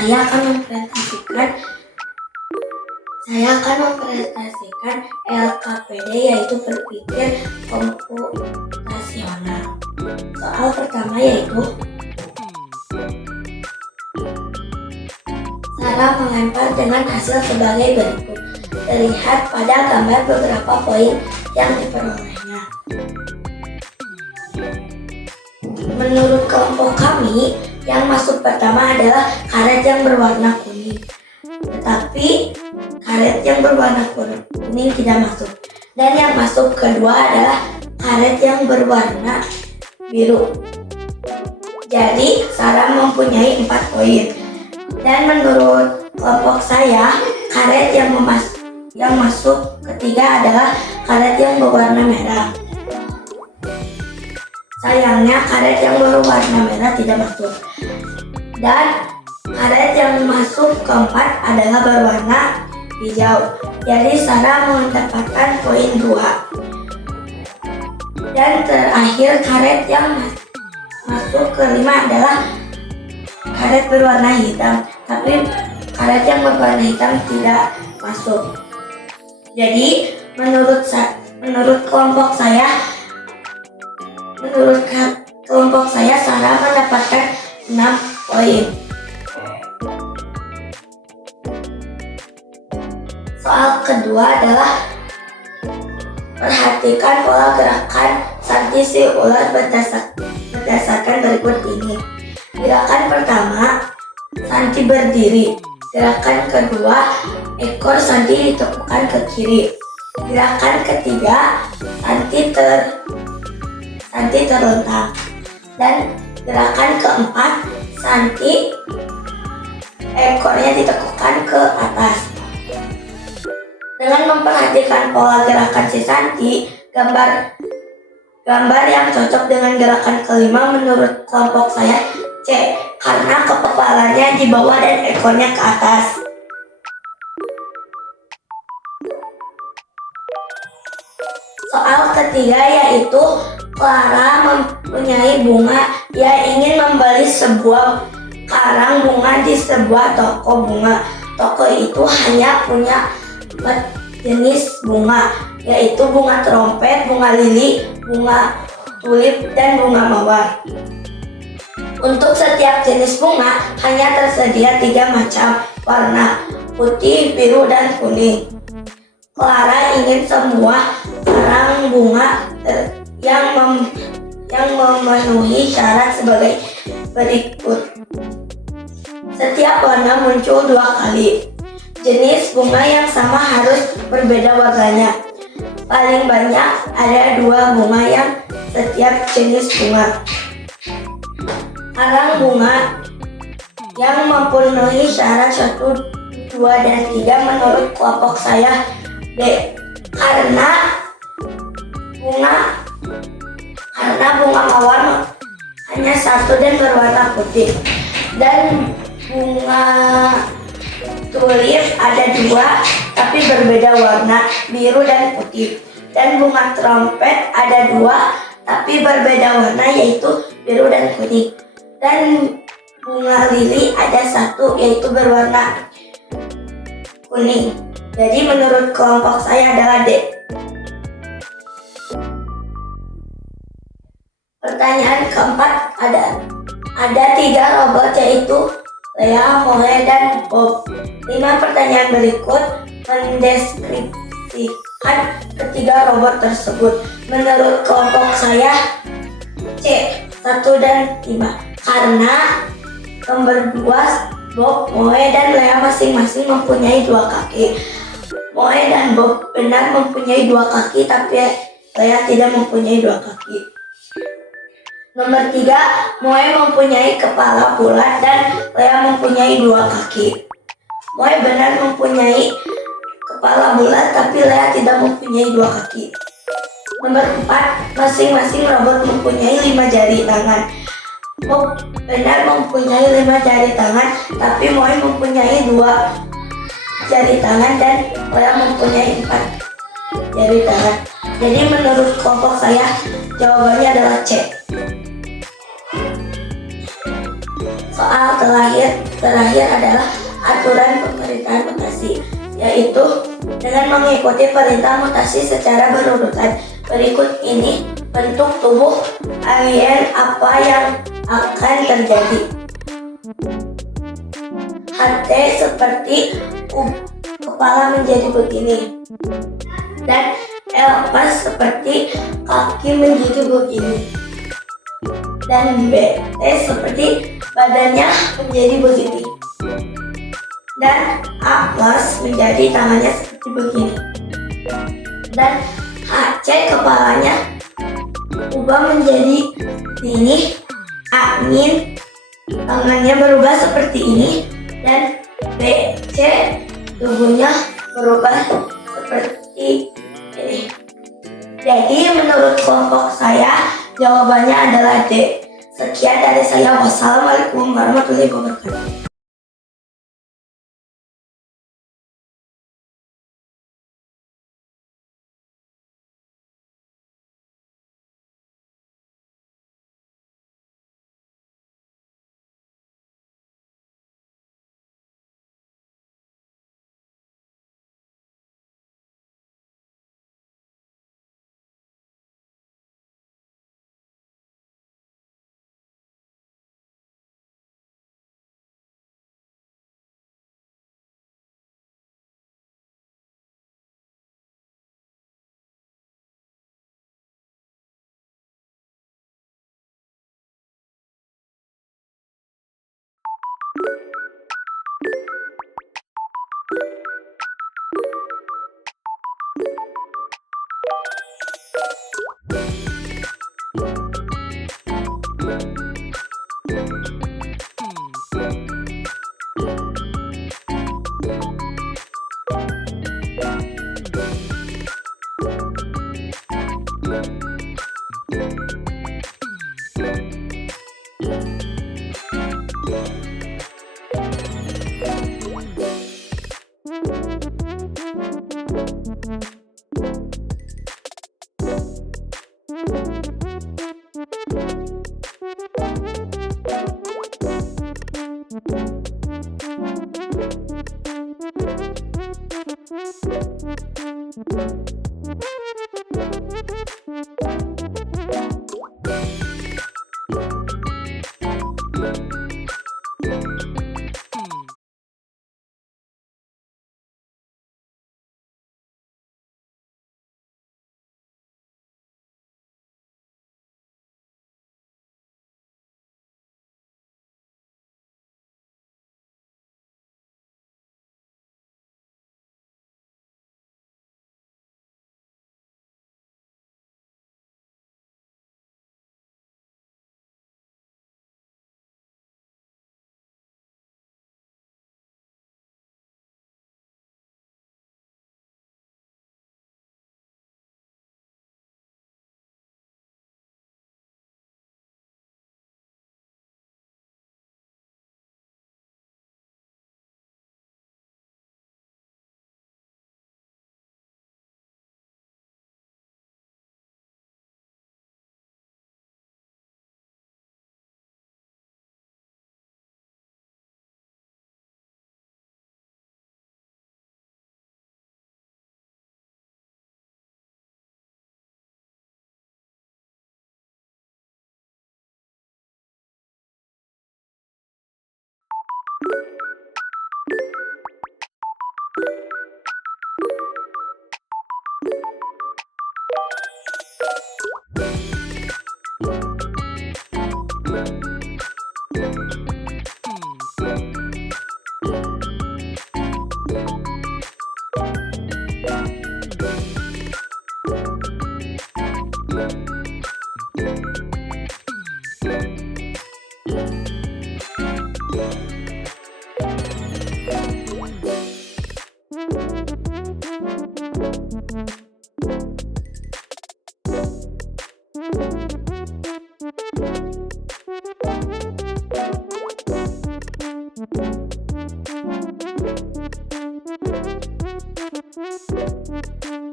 saya akan mempresentasikan LKPD, yaitu berpikir komputasional. Soal pertama yaitu cara melempar dengan hasil sebagai berikut. Terlihat pada gambar beberapa poin yang diperolehnya. Menurut kelompok kami, yang masuk pertama adalah karet yang berwarna kuning. Tetapi karet yang berwarna kuning tidak masuk. Dan yang masuk kedua adalah karet yang berwarna biru. Jadi Sarah mempunyai 4 poin. Dan menurut kelompok saya, karet yang masuk ketiga adalah karet yang berwarna merah. Sayangnya karet yang berwarna merah tidak masuk. Dan karet yang masuk keempat adalah berwarna hijau. Jadi Sarah mendapatkan poin 2. Dan terakhir karet yang masuk kelima adalah karet berwarna hitam. Tapi karet yang berwarna hitam tidak masuk. Jadi menurut kelompok saya Sarah mendapatkan 6 poin. Soal kedua adalah perhatikan pola gerakan Santi si ular berdasarkan berikut ini. Gerakan pertama, Santi berdiri. Gerakan kedua, ekor Santi ditepukkan ke kiri. Gerakan ketiga, Santi terlentang. Dan gerakan keempat, Santi ekornya ditekukkan ke atas. Dengan memperhatikan pola gerakan si Santi, gambar yang cocok dengan gerakan kelima menurut kelompok saya C, karena kepalanya di bawah dan ekornya ke atas. Soal ketiga yaitu Clara mempunyai bunga. Ia ingin membeli sebuah karang bunga di sebuah toko bunga. Toko itu hanya punya 4 jenis bunga, yaitu bunga trompet, bunga lili, bunga tulip, dan bunga mawar. Untuk setiap jenis bunga hanya tersedia 3 macam warna, putih, biru, dan kuning. Clara ingin semua karang bunga yang memenuhi syarat sebagai berikut. Setiap warna muncul 2 kali. Jenis bunga yang sama harus berbeda warnanya. Paling banyak ada 2 bunga yang setiap jenis bunga. Karang bunga yang mempunyui syarat 1, 2, dan 3 menurut kelompok saya D, karena bunga mawar hanya 1 dan berwarna putih. Dan bunga tulip ada 2 tapi berbeda warna, biru dan putih. Dan bunga trompet ada 2 tapi berbeda warna, yaitu biru dan kuning. Dan bunga lili ada 1 yaitu berwarna kuning. Jadi menurut kelompok saya adalah D. Pertanyaan keempat, ada 3 robot yaitu Lea, Moe, dan Bob. 5 pertanyaan berikut mendeskripsikan ketiga robot tersebut. Menurut kelompok saya C, 1 dan 5. Karena nomor 2, Bob, Moe, dan Lea masing-masing mempunyai 2 kaki. Moe dan Bob benar mempunyai 2 kaki, tapi Lea tidak mempunyai 2 kaki. Nomor 3, Moe mempunyai kepala bulat dan Lea mempunyai 2 kaki. Moe benar mempunyai kepala bulat, tapi Lea tidak mempunyai 2 kaki. Nomor 4, masing-masing robot mempunyai 5 jari tangan. Bob benar mempunyai 5 jari tangan, tapi Moe mempunyai 2 jari tangan dan Lea mempunyai 4 jari tangan. Jadi menurut kelompok saya jawabannya adalah C. Soal terakhir adalah aturan pemerintahan mutasi, yaitu dengan mengikuti perintah mutasi secara berurutan. Berikut ini bentuk tubuh alien apa yang akan terjadi. HT seperti kepala menjadi begini, dan L-pas seperti kaki menjadi begini, dan BT seperti badannya menjadi begini, dan A-plus menjadi tangannya seperti begini, dan HC kepalanya ubah menjadi ini, A-min tangannya berubah seperti ini, dan BC tubuhnya berubah seperti ini. Jadi menurut kelompok saya jawabannya adalah D. Sekian dari saya. Wassalamualaikum warahmatullahi wabarakatuh.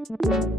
Thank you.